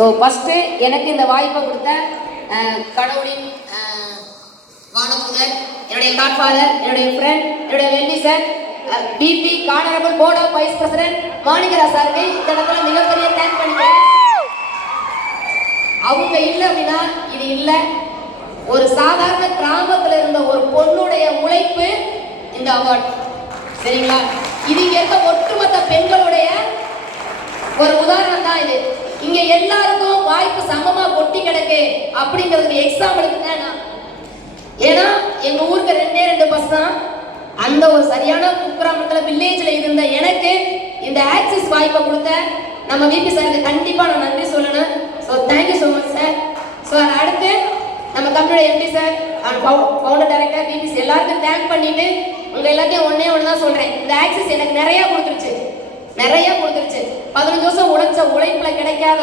So first எனக்கு இந்த வாய்ப்பை கொடுத்த கடவுளின் வானதூதர், என்னுடைய காட்ஃபாதர், என்னுடைய ஃப்ரெண்ட், என்னுடைய வெல்வி சார், பிபி honourable board of vice president மாணிக்கரா சாருக்கு இந்த இடத்துல மிகப்பெரிய தேங்க் பண்ணிக்கிறேன். அவங்க இல்லை அப்படின்னா இது இல்லை. ஒரு சாதாரண கிராமத்தில் இருந்த ஒரு பொண்ணுடைய உழைப்பு இந்த அவார்ட், சரிங்களா? இது இங்க இருக்க ஒட்டுமொத்த பெண்களுடைய ஒரு உதாரணம் தான் இது. இங்க எல்லாருக்கும் வாய்ப்பு சமமா கொட்டி கிடக்கு அப்படிங்கிறதுக்கு எக்ஸாம்பிளுக்கு தான் நான். ஏன்னா எங்க ஊருக்கு 2 பஸ் தான். அந்த ஒரு சரியான குக்கிராமத்துல வில்லேஜ்ல இருந்த எனக்கு இந்த ஆக்சிஸ் வாய்ப்பை கொடுத்த நம்ம விபி சாருக்கு கண்டிப்பா நான் நன்றி சொல்லணும். So thank you so much sir. So அடுத்து நம்ம கம்பெனியோட MD sir and founder director VPs எல்லாருக்கும் தேங்க் பண்ணிட்டு உங்க எல்லாத்தையும் ஒன்னே தான் சொல்றேன். இந்த ஆக்சிஸ் எனக்கு நிறைய கொடுத்துருச்சு. 15 வருஷம் உழைச்ச உழைப்புல கிடைக்காத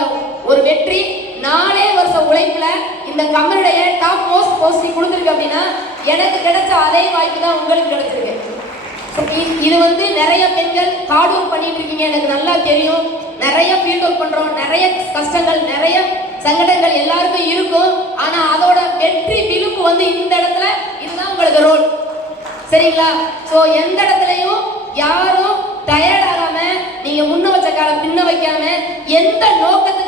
ஒரு வெற்றி 4 வருஷ உழைப்புல இந்த கம்பெனியுடைய டாப் மோஸ்ட் போஸ்டிங் கொடுத்துருக்கு அப்படின்னா எனக்கு கிடைச்ச அதே வாய்ப்பு தான் உங்களுக்கு கிடைச்சிருக்கு. இது நிறைய பெண்கள் ஹார்ட் ஒர்க் பண்ணிட்டு இருக்கீங்க, எனக்கு நல்லா தெரியும். நிறைய ஃபீல்ட் ஒர்க் பண்றோம், நிறைய கஷ்டங்கள், நிறைய சங்கடங்கள் எல்லாருக்கும் இருக்கும். ஆனா அதோட வெற்றி விழுப்பு இந்த இடத்துல இதுதான் உங்களுக்கு ரோல், சரிங்களா? ஸோ எந்த இடத்துலையும் யாரும் டயர்ட் ஆகாம, நீங்க முன்ன வச்ச கால பின்ன வைக்காம, எந்த நோக்கத்துக்கு